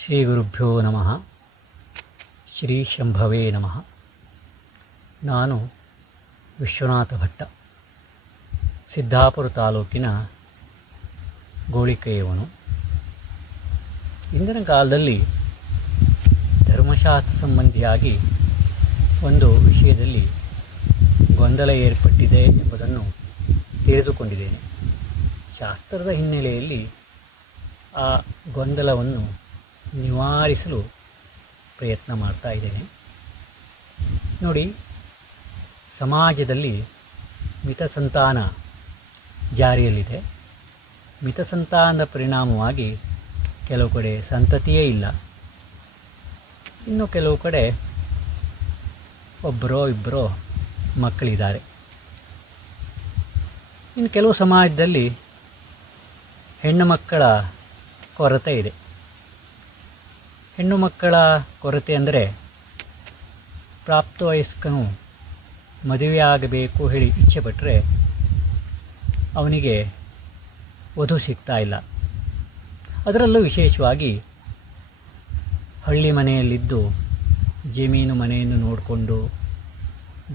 ಶ್ರೀ ಗುರುಭ್ಯೋ ನಮಃ. ಶ್ರೀ ಶಂಭವೇ ನಮಃ. ನಾನು ವಿಶ್ವನಾಥ ಭಟ್ಟ, ಸಿದ್ದಾಪುರ ತಾಲೂಕಿನ ಗೋಳಿಕೆಯವನು. ಇಂದಿನ ಕಾಲದಲ್ಲಿ ಧರ್ಮಶಾಸ್ತ್ರ ಸಂಬಂಧಿಯಾಗಿ ಒಂದು ವಿಷಯದಲ್ಲಿ ಗೊಂದಲ ಏರ್ಪಟ್ಟಿದೆ ಎಂಬುದನ್ನು ತಿಳಿದುಕೊಂಡಿದ್ದೇನೆ. ಶಾಸ್ತ್ರದ ಹಿನ್ನೆಲೆಯಲ್ಲಿ ಆ ಗೊಂದಲವನ್ನು ನಿವಾರಿಸಲು ಪ್ರಯತ್ನ ಮಾಡ್ತಾ ಇದ್ದೇನೆ. ನೋಡಿ, ಸಮಾಜದಲ್ಲಿ ಮಿತಸಂತಾನ ಜಾರಿಯಲ್ಲಿದೆ. ಮಿತಸಂತಾನದ ಪರಿಣಾಮವಾಗಿ ಕೆಲವು ಕಡೆ ಸಂತತಿಯೇ ಇಲ್ಲ, ಇನ್ನು ಕೆಲವು ಕಡೆ ಒಬ್ಬರೋ ಇಬ್ಬರೋ ಮಕ್ಕಳಿದ್ದಾರೆ. ಇನ್ನು ಕೆಲವು ಸಮಾಜದಲ್ಲಿ ಹೆಣ್ಣು ಮಕ್ಕಳ ಕೊರತೆ ಇದೆ. ಹೆಣ್ಣು ಮಕ್ಕಳ ಕೊರತೆ ಅಂದರೆ ಪ್ರಾಪ್ತವಯಸ್ಕನು ಮದುವೆಯಾಗಬೇಕು ಹೇಳಿ ಇಚ್ಛೆ ಪಟ್ಟರೆ ಅವನಿಗೆ ವಧು ಸಿಗ್ತಾ ಇಲ್ಲ. ಅದರಲ್ಲೂ ವಿಶೇಷವಾಗಿ ಹಳ್ಳಿ ಮನೆಯಲ್ಲಿದ್ದು ಜಮೀನು ಮನೆಯನ್ನು ನೋಡಿಕೊಂಡು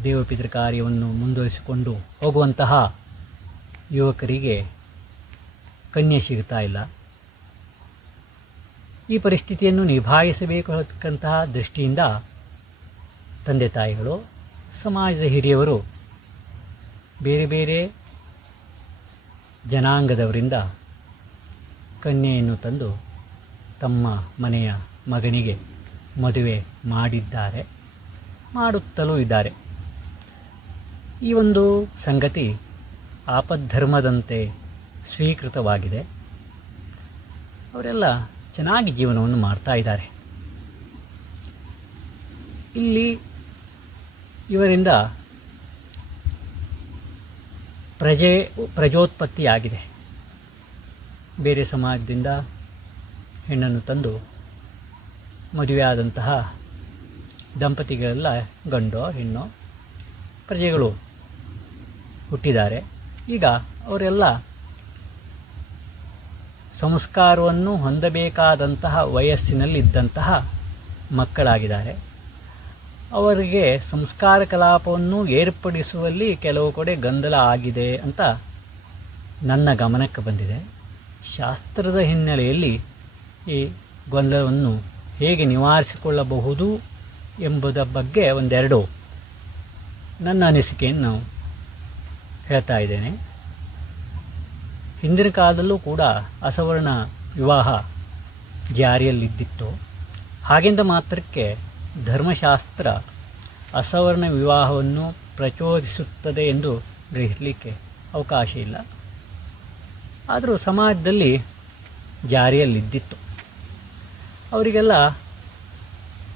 ದೇವಪಿತೃ ಕಾರ್ಯವನ್ನು ಮುಂದುವರಿಸಿಕೊಂಡು ಹೋಗುವಂತಹ ಯುವಕರಿಗೆ ಕನ್ಯೆ ಸಿಗ್ತಾ ಇಲ್ಲ. ಈ ಪರಿಸ್ಥಿತಿಯನ್ನು ನಿಭಾಯಿಸಬೇಕಂತಹ ದೃಷ್ಟಿಯಿಂದ ತಂದೆ ತಾಯಿಗಳು, ಸಮಾಜದ ಹಿರಿಯವರು, ಬೇರೆ ಬೇರೆ ಜನಾಂಗದವರಿಂದ ಕನ್ಯೆಯನ್ನು ತಂದು ತಮ್ಮ ಮನೆಯ ಮಗನಿಗೆ ಮದುವೆ ಮಾಡಿದ್ದಾರೆ, ಮಾಡುತ್ತಲೂ ಇದ್ದಾರೆ. ಈ ಒಂದು ಸಂಗತಿ ಆಪದ್ಧರ್ಮದಂತೆ ಸ್ವೀಕೃತವಾಗಿದೆ. ಅವರೆಲ್ಲ ಚೆನ್ನಾಗಿ ಜೀವನವನ್ನು ಮಾಡ್ತಾ ಇದ್ದಾರೆ. ಇವರಿಂದ ಪ್ರಜೋತ್ಪತ್ತಿಯಾಗಿದೆ. ಬೇರೆ ಸಮಾಜದಿಂದ ಹೆಣ್ಣನ್ನು ತಂದು ಮದುವೆಯಾದಂತಹ ದಂಪತಿಗಳೆಲ್ಲ ಗಂಡೋ ಹೆಣ್ಣೋ ಪ್ರಜೆಗಳು ಹುಟ್ಟಿದ್ದಾರೆ. ಈಗ ಅವರೆಲ್ಲ ಸಂಸ್ಕಾರವನ್ನು ಹೊಂದಬೇಕಾದಂತಹ ವಯಸ್ಸಿನಲ್ಲಿದ್ದಂತಹ ಮಕ್ಕಳಾಗಿದ್ದಾರೆ. ಅವರಿಗೆ ಸಂಸ್ಕಾರ ಕಲಾಪವನ್ನು ಏರ್ಪಡಿಸುವಲ್ಲಿ ಕೆಲವು ಕಡೆ ಗೊಂದಲ ಆಗಿದೆ ಅಂತ ನನ್ನ ಗಮನಕ್ಕೆ ಬಂದಿದೆ. ಶಾಸ್ತ್ರದ ಹಿನ್ನೆಲೆಯಲ್ಲಿ ಈ ಗೊಂದಲವನ್ನು ಹೇಗೆ ನಿವಾರಿಸಿಕೊಳ್ಳಬಹುದು ಎಂಬುದರ ಬಗ್ಗೆ ಒಂದೆರಡು ನನ್ನ ಅನಿಸಿಕೆಯನ್ನು ಹೇಳ್ತಾ ಇದ್ದೇನೆ. ಹಿಂದಿನ ಕಾಲದಲ್ಲೂ ಕೂಡ ಅಸವರ್ಣ ವಿವಾಹ ಜಾರಿಯಲ್ಲಿದ್ದಿತ್ತು. ಹಾಗೆಂದ ಮಾತ್ರಕ್ಕೆ ಧರ್ಮಶಾಸ್ತ್ರ ಅಸವರ್ಣ ವಿವಾಹವನ್ನು ಪ್ರಚೋದಿಸುತ್ತದೆ ಎಂದು ಗ್ರಹಿಸಲಿಕ್ಕೆ ಅವಕಾಶ ಇಲ್ಲ. ಆದರೂ ಸಮಾಜದಲ್ಲಿ ಜಾರಿಯಲ್ಲಿದ್ದಿತ್ತು. ಅವರಿಗೆಲ್ಲ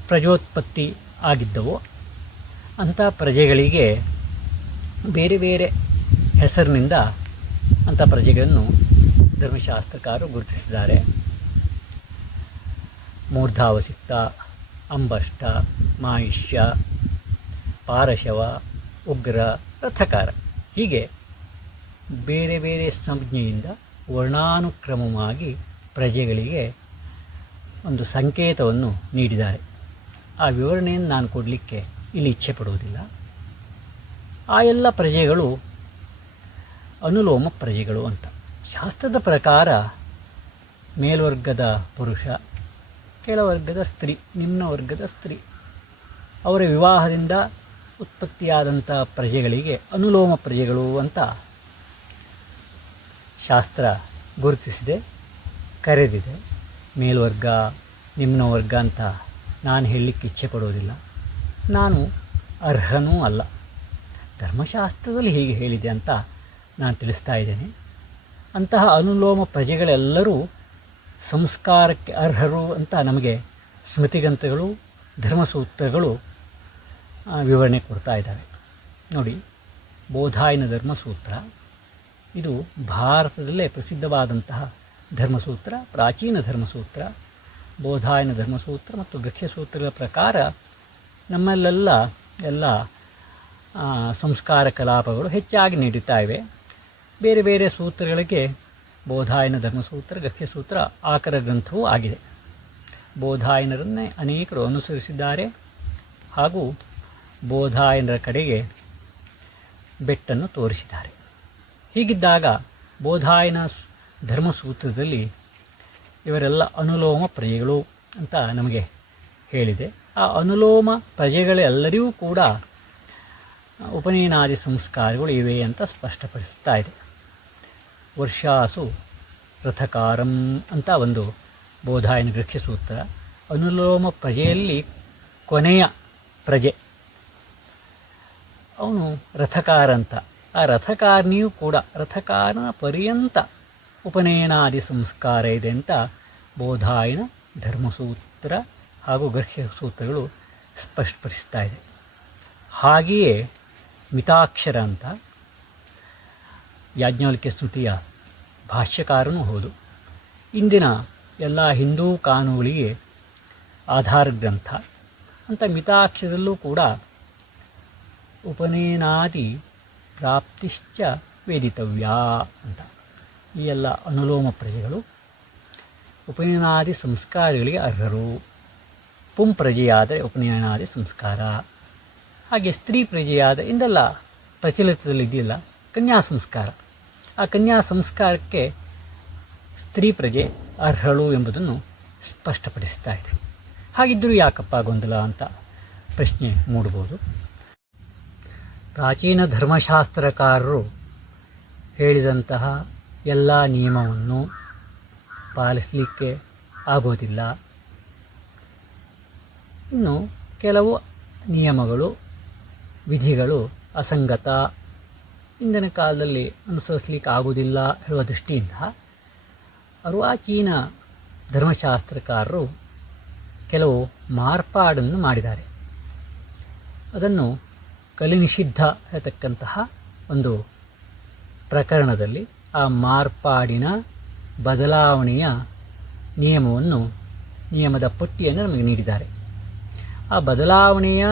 ಪ್ರಜೋತ್ಪತ್ತಿ ಆಗಿದ್ದವು. ಅಂಥ ಪ್ರಜೆಗಳಿಗೆ ಬೇರೆ ಬೇರೆ ಹೆಸರಿನಿಂದ ಅಂಥ ಪ್ರಜೆಗಳನ್ನು ಧರ್ಮಶಾಸ್ತ್ರಕಾರರು ಗುರುತಿಸಿದ್ದಾರೆ. ಮೂರ್ಧಾವಸಿಕ್ತ, ಅಂಬಷ್ಟ, ಮಾಯಿಷ್ಯ, ಪಾರಶವ, ಉಗ್ರ, ರಥಕಾರ, ಹೀಗೆ ಬೇರೆ ಬೇರೆ ಸಂಜ್ಞೆಯಿಂದ ವರ್ಣಾನುಕ್ರಮವಾಗಿ ಪ್ರಜೆಗಳಿಗೆ ಒಂದು ಸಂಕೇತವನ್ನು ನೀಡಿದ್ದಾರೆ. ಆ ವಿವರಣೆಯನ್ನು ನಾನು ಕೊಡಲಿಕ್ಕೆ ಇಲ್ಲಿ ಇಚ್ಛೆ ಪಡುವುದಿಲ್ಲ. ಆ ಎಲ್ಲ ಪ್ರಜೆಗಳು ಅನುಲೋಮ ಪ್ರಜೆಗಳು ಅಂತ. ಶಾಸ್ತ್ರದ ಪ್ರಕಾರ ಮೇಲ್ವರ್ಗದ ಪುರುಷ, ಕೆಳವರ್ಗದ ಸ್ತ್ರೀ, ನಿಮ್ನ ವರ್ಗದ ಸ್ತ್ರೀ, ಅವರ ವಿವಾಹದಿಂದ ಉತ್ಪತ್ತಿಯಾದಂಥ ಪ್ರಜೆಗಳಿಗೆ ಅನುಲೋಮ ಪ್ರಜೆಗಳು ಅಂತ ಶಾಸ್ತ್ರ ಗುರುತಿಸಿದೆ, ಕರೆದಿದೆ. ಮೇಲ್ವರ್ಗ ನಿಮ್ನ ವರ್ಗ ಅಂತ ನಾನು ಹೇಳಲಿಕ್ಕೆ ಇಚ್ಛೆ ಪಡೋದಿಲ್ಲ. ನಾನು ಅರ್ಹನೂ ಅಲ್ಲ. ಧರ್ಮಶಾಸ್ತ್ರದಲ್ಲಿ ಹೀಗೆ ಹೇಳಿದೆ ಅಂತ ನಾನು ತಿಳಿಸ್ತಾ ಇದ್ದೇನೆ. ಅಂತಹ ಅನುಲೋಮ ಪ್ರಜೆಗಳೆಲ್ಲರೂ ಸಂಸ್ಕಾರಕ್ಕೆ ಅರ್ಹರು ಅಂತ ನಮಗೆ ಸ್ಮೃತಿಗ್ರಂಥಗಳು, ಧರ್ಮಸೂತ್ರಗಳು ವಿವರಣೆ ಕೊಡ್ತಾ ಇದ್ದಾವೆ. ನೋಡಿ, ಬೋಧಾಯನ ಧರ್ಮಸೂತ್ರ ಇದು ಭಾರತದಲ್ಲೇ ಪ್ರಸಿದ್ಧವಾದಂತಹ ಧರ್ಮಸೂತ್ರ, ಪ್ರಾಚೀನ ಧರ್ಮಸೂತ್ರ. ಬೋಧಾಯನ ಧರ್ಮಸೂತ್ರ ಮತ್ತು ಗೃಹ್ಯಸೂತ್ರಗಳ ಪ್ರಕಾರ ನಮ್ಮಲ್ಲೆಲ್ಲ ಸಂಸ್ಕಾರ ಕಲಾಪಗಳು ಹೆಚ್ಚಾಗಿ ನಡೀತಾ ಇವೆ. ಬೇರೆ ಬೇರೆ ಸೂತ್ರಗಳಿಗೆ ಬೋಧಾಯನ ಧರ್ಮಸೂತ್ರ, ಗೃಹ್ಯಸೂತ್ರ ಆಕರ ಗ್ರಂಥವೂ ಆಗಿದೆ. ಬೋಧಾಯನರನ್ನೇ ಅನೇಕರು ಅನುಸರಿಸಿದ್ದಾರೆ ಹಾಗೂ ಬೋಧಾಯನರ ಕಡೆಗೆ ಬೆಟ್ಟನ್ನು ತೋರಿಸಿದ್ದಾರೆ. ಹೀಗಿದ್ದಾಗ ಬೋಧಾಯನ ಧರ್ಮಸೂತ್ರದಲ್ಲಿ ಇವರೆಲ್ಲ ಅನುಲೋಮ ಪ್ರಜೆಗಳು ಅಂತ ನಮಗೆ ಹೇಳಿದೆ. ಆ ಅನುಲೋಮ ಪ್ರಜೆಗಳೆಲ್ಲರಿಗೂ ಕೂಡ ಉಪನಯನಾದಿ ಸಂಸ್ಕಾರಗಳು ಇವೆ ಅಂತ ಸ್ಪಷ್ಟಪಡಿಸ್ತಾ ಇದೆ. ವರ್ಷಾಸು ರಥಕಾರಂ ಅಂತ ಒಂದು ಬೋಧಾಯನ ಗೃಹ್ಯಸೂತ್ರ. ಅನುಲೋಮ ಪ್ರಜೆಯಲ್ಲಿ ಕೊನೆಯ ಪ್ರಜೆ ಅವನು ರಥಕಾರ ಅಂತ. ಆ ರಥಕಾರನಿಯೂ ಕೂಡ ರಥಕಾರನ ಪರ್ಯಂತ ಉಪನಯನಾದಿ ಸಂಸ್ಕಾರ ಇದೆ ಅಂತ ಬೋಧಾಯನ ಧರ್ಮಸೂತ್ರ ಹಾಗೂ ಗೃಹ್ಯಸೂತ್ರಗಳು ಸ್ಪಷ್ಟಪಡಿಸ್ತಾ ಇದೆ. ಹಾಗೆಯೇ ಮಿತಾಕ್ಷರ ಅಂತ ಯಾಜ್ಞವಲ್ಕ್ಯ ಸ್ಮೃತಿಯ ಭಾಷ್ಯಕಾರನೂ ಹೌದು. ಇಂದಿನ ಎಲ್ಲ ಹಿಂದೂ ಕಾನೂನುಗಳಿಗೆ ಆಧಾರ ಗ್ರಂಥ ಅಂತ ಮಿತಾಕ್ಷರದಲ್ಲೂ ಕೂಡ ಉಪನಯನಾದಿ ಪ್ರಾಪ್ತಿಶ್ಚ ವೇದಿತವ್ಯ ಅಂತ. ಈ ಎಲ್ಲ ಅನುಲೋಮ ಪ್ರಜೆಗಳು ಉಪನಯನಾದಿ ಸಂಸ್ಕಾರಗಳಿಗೆ ಅರ್ಹರು. ಪುಂ ಪ್ರಜೆಯಾದರೆ ಉಪನಯನಾದಿ ಸಂಸ್ಕಾರ, ಹಾಗೆ ಸ್ತ್ರೀ ಪ್ರಜೆಯಾದ ಇಂದೆಲ್ಲ ಪ್ರಚಲಿತದಲ್ಲಿದೆಯಲ್ಲ ಕನ್ಯಾ ಸಂಸ್ಕಾರ. ಆ ಕನ್ಯಾ ಸಂಸ್ಕಾರಕ್ಕೆ ಸ್ತ್ರೀ ಪ್ರಜೆ ಅರ್ಹಳು ಎಂಬುದನ್ನು ಸ್ಪಷ್ಟಪಡಿಸ್ತಾ ಇದೆ. ಹಾಗಿದ್ದರೂ ಯಾಕಪ್ಪ ಗೊಂದಲ ಅಂತ ಪ್ರಶ್ನೆ ಮೂಡಬಹುದು. ಪ್ರಾಚೀನ ಧರ್ಮಶಾಸ್ತ್ರಕಾರರು ಹೇಳಿದಂತಹ ಎಲ್ಲ ನಿಯಮವನ್ನು ಪಾಲಿಸಲಿಕ್ಕೆ ಆಗೋದಿಲ್ಲ. ಇನ್ನು ಕೆಲವು ನಿಯಮಗಳು ವಿಧಿಗಳು ಅಸಂಗತ, ಇಂದಿನ ಕಾಲದಲ್ಲಿ ಅನುಸರಿಸಲಿಕ್ಕೆ ಆಗುವುದಿಲ್ಲ ಹೇಳುವ ದೃಷ್ಟಿಯಿಂದ ಅರ್ವಾಚೀನ ಧರ್ಮಶಾಸ್ತ್ರಕಾರರು ಕೆಲವು ಮಾರ್ಪಾಡನ್ನು ಮಾಡಿದ್ದಾರೆ. ಅದನ್ನು ಕಲಿನಿಷಿದ್ಧ ಹೇಳ್ತಕ್ಕಂತಹ ಒಂದು ಪ್ರಕರಣದಲ್ಲಿ ಆ ಮಾರ್ಪಾಡಿನ ಬದಲಾವಣೆಯ ನಿಯಮದ ಪಟ್ಟಿಯನ್ನು ನಮಗೆ ನೀಡಿದ್ದಾರೆ. ಆ ಬದಲಾವಣೆಯ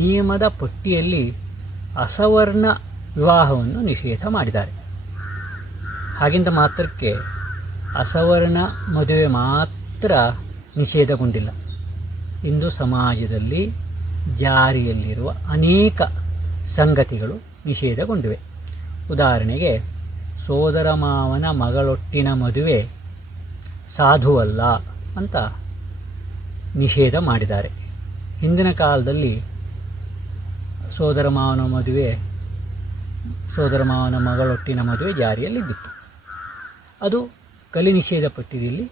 ನಿಯಮದ ಪಟ್ಟಿಯಲ್ಲಿ ಅಸವರ್ಣ ವಿವಾಹವನ್ನು ನಿಷೇಧ ಮಾಡಿದ್ದಾರೆ. ಹಾಗಿಂದ ಮಾತ್ರಕ್ಕೆ ಅಸವರ್ಣ ಮದುವೆ ಮಾತ್ರ ನಿಷೇಧಗೊಂಡಿಲ್ಲ. ಇಂದು ಸಮಾಜದಲ್ಲಿ ಜಾರಿಯಲ್ಲಿರುವ ಅನೇಕ ಸಂಗತಿಗಳು ನಿಷೇಧಗೊಂಡಿವೆ. ಉದಾಹರಣೆಗೆ ಸೋದರ ಮಾವನ ಮಗಳೊಟ್ಟಿನ ಮದುವೆ ಸಾಧುವಲ್ಲ ಅಂತ ನಿಷೇಧ ಮಾಡಿದ್ದಾರೆ. ಹಿಂದಿನ ಕಾಲದಲ್ಲಿ ಸೋದರ ಮಾವನ ಮಗಳೊಟ್ಟಿನ ಮದುವೆ ಜಾರಿಯಲ್ಲಿದ್ದಿತ್ತು. ಅದು ಕಲಿ ನಿಷೇಧ ಪಟ್ಟಿಯಲ್ಲಿ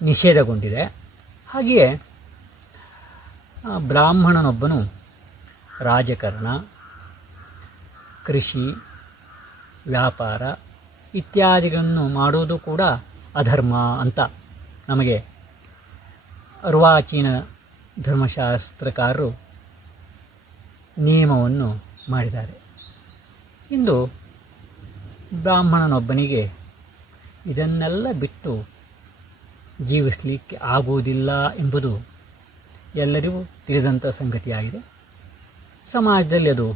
ನಿಷೇಧಗೊಂಡಿದೆ. ಹಾಗೆಯೇ ಬ್ರಾಹ್ಮಣನೊಬ್ಬನು ರಾಜಕಾರಣ, ಕೃಷಿ, ವ್ಯಾಪಾರ ಇತ್ಯಾದಿಗಳನ್ನು ಮಾಡುವುದು ಕೂಡ ಅಧರ್ಮ ಅಂತ ನಮಗೆ ಅರ್ವಾಚೀನ ಧರ್ಮಶಾಸ್ತ್ರಕಾರರು ನಿಯಮವನ್ನು ಮಾಡಿದ್ದಾರೆ. ಇಂದು ಬ್ರಾಹ್ಮಣನೊಬ್ಬನಿಗೆ ಇದನ್ನೆಲ್ಲ ಬಿಟ್ಟು ಜೀವಿಸಲಿಕ್ಕೆ ಆಗುವುದಿಲ್ಲ ಎಂಬುದು ಎಲ್ಲರಿಗೂ ತಿಳಿದಂಥ ಸಂಗತಿಯಾಗಿದೆ. ಸಮಾಜದಲ್ಲಿ ಅದು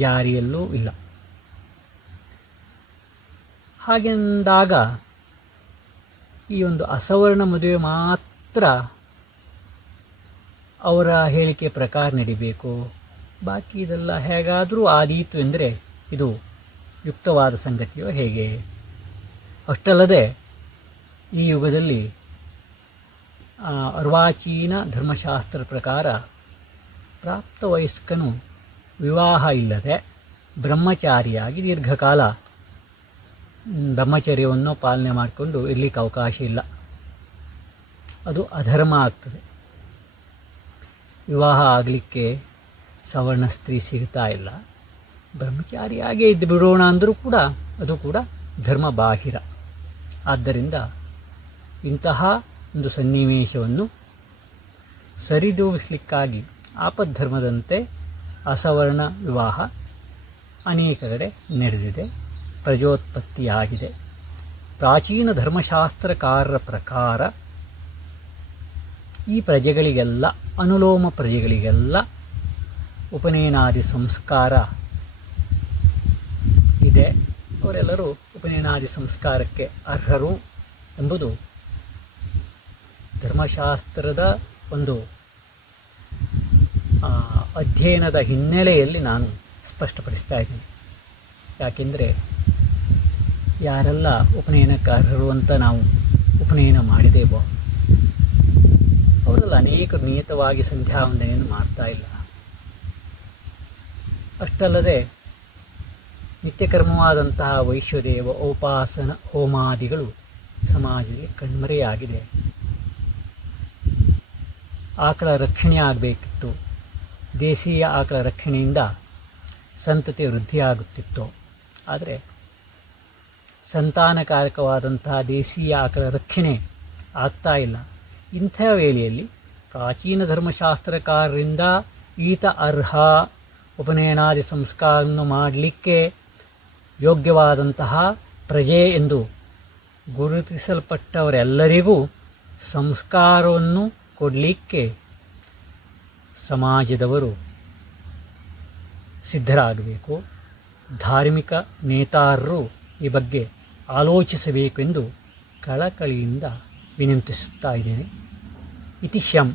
ಜಾರಿಯಲ್ಲೂ ಇಲ್ಲ. ಹಾಗೆಂದಾಗ ಈ ಒಂದು ಅಸವರ್ಣ ಮದುವೆ ಮಾತ್ರ ಅವರ ಹೇಳಿಕೆ ಪ್ರಕಾರ ನಡಿಬೇಕು, ಬಾಕಿ ಇದೆಲ್ಲ ಹೇಗಾದರೂ ಆದೀತು ಎಂದರೆ ಇದು ಯುಕ್ತವಾದ ಸಂಗತಿಯೋ ಹೇಗೆ? ಅಷ್ಟಲ್ಲದೆ ಈ ಯುಗದಲ್ಲಿ ಅರ್ವಾಚೀನ ಧರ್ಮಶಾಸ್ತ್ರ ಪ್ರಕಾರ ಪ್ರಾಪ್ತ ವಯಸ್ಕನು ವಿವಾಹ ಇಲ್ಲದೆ ಬ್ರಹ್ಮಚಾರಿಯಾಗಿ ದೀರ್ಘಕಾಲ ಬ್ರಹ್ಮಚರ್ಯವನ್ನು ಪಾಲನೆ ಮಾಡಿಕೊಂಡು ಇರಲಿಕ್ಕೆ ಅವಕಾಶ ಇಲ್ಲ. ಅದು ಅಧರ್ಮ ಆಗ್ತದೆ. ವಿವಾಹ ಆಗಲಿಕ್ಕೆ ಸವರ್ಣ ಸ್ತ್ರೀ ಸಿಗ್ತಾ ಇಲ್ಲ, ಬ್ರಹ್ಮಚಾರಿಯಾಗೇ ಇದ್ದು ಬಿಡೋಣ ಅಂದರೂ ಕೂಡ ಅದು ಕೂಡ ಧರ್ಮ ಬಾಹಿರ. ಆದ್ದರಿಂದ ಇಂತಹ ಒಂದು ಸನ್ನಿವೇಶವನ್ನು ಸರಿದೂಗಿಸಲಿಕ್ಕಾಗಿ ಆಪದ್ಧರ್ಮದಂತೆ ಅಸವರ್ಣ ವಿವಾಹ ಅನೇಕ ಕಡೆ ನಡೆದಿದೆ, ಪ್ರಜೋತ್ಪತ್ತಿಯಾಗಿದೆ. ಪ್ರಾಚೀನ ಧರ್ಮಶಾಸ್ತ್ರಕಾರರ ಪ್ರಕಾರ ಈ ಪ್ರಜೆಗಳಿಗೆಲ್ಲ, ಅನುಲೋಮ ಪ್ರಜೆಗಳಿಗೆಲ್ಲ ಉಪನಯನಾದಿ ಸಂಸ್ಕಾರ ಇದೆ. ಅವರೆಲ್ಲರೂ ಉಪನಯನಾದಿ ಸಂಸ್ಕಾರಕ್ಕೆ ಅರ್ಹರು ಎಂಬುದು ಧರ್ಮಶಾಸ್ತ್ರದ ಒಂದು ಅಧ್ಯಯನದ ಹಿನ್ನೆಲೆಯಲ್ಲಿ ನಾನು ಸ್ಪಷ್ಟಪಡಿಸ್ತಾ ಇದ್ದೀನಿ. ಯಾಕೆಂದರೆ ಯಾರೆಲ್ಲ ಉಪನಯನಕಾರರು ಅಂತ ನಾವು ಉಪನಯನ ಮಾಡಿದೇವೋ ಅವರೆಲ್ಲ ಅನೇಕರು ನಿಯತವಾಗಿ ಸಂಧ್ಯಾ ವಂದನೆಯನ್ನು ಮಾಡ್ತಾ ಇಲ್ಲ. ಅಷ್ಟಲ್ಲದೆ ನಿತ್ಯಕರ್ಮವಾದಂತಹ ವೈಶ್ವದೇವ ಉಪಾಸನ ಹೋಮಾದಿಗಳು ಸಮಾಜದಲ್ಲಿ ಕಣ್ಮರೆಯಾಗಿದೆ. ಆಕಳ ರಕ್ಷಣೆ ಆಗಬೇಕಿತ್ತು. ದೇಶೀಯ ಆಕಳ ರಕ್ಷಣೆಯಿಂದ ಸಂತತಿ ವೃದ್ಧಿಯಾಗುತ್ತಿತ್ತು. ಆದರೆ ಸಂತಾನಕಾರಕವಾದಂತಹ ದೇಶೀಯ ಆಕಳ ರಕ್ಷಣೆ ಆಗ್ತಾ ಇಲ್ಲ. ಇಂಥ ವೇಳೆಯಲ್ಲಿ ಪ್ರಾಚೀನ ಧರ್ಮಶಾಸ್ತ್ರಕಾರರಿಂದ ಈತ ಅರ್ಹ ಉಪನಯನಾದಿ ಸಂಸ್ಕಾರವನ್ನು ಮಾಡಲಿಕ್ಕೆ ಯೋಗ್ಯವಾದಂತಹ ಪ್ರಜೆ ಎಂದು ಗುರುತಿಸಲ್ಪಟ್ಟವರೆಲ್ಲರಿಗೂ ಸಂಸ್ಕಾರವನ್ನು ಕೊಡಲಿಕ್ಕೆ ಸಮಾಜದವರು ಸಿದ್ಧರಾಗಬೇಕು. ಧಾರ್ಮಿಕ ನೇತಾರರು ಈ ಬಗ್ಗೆ ಆಲೋಚಿಸಬೇಕೆಂದು ಕಳಕಳಿಯಿಂದ ವಿನಂತಿಸುತ್ತಾ ಇದ್ದೇನೆ. ಇತಿ ಶಂ.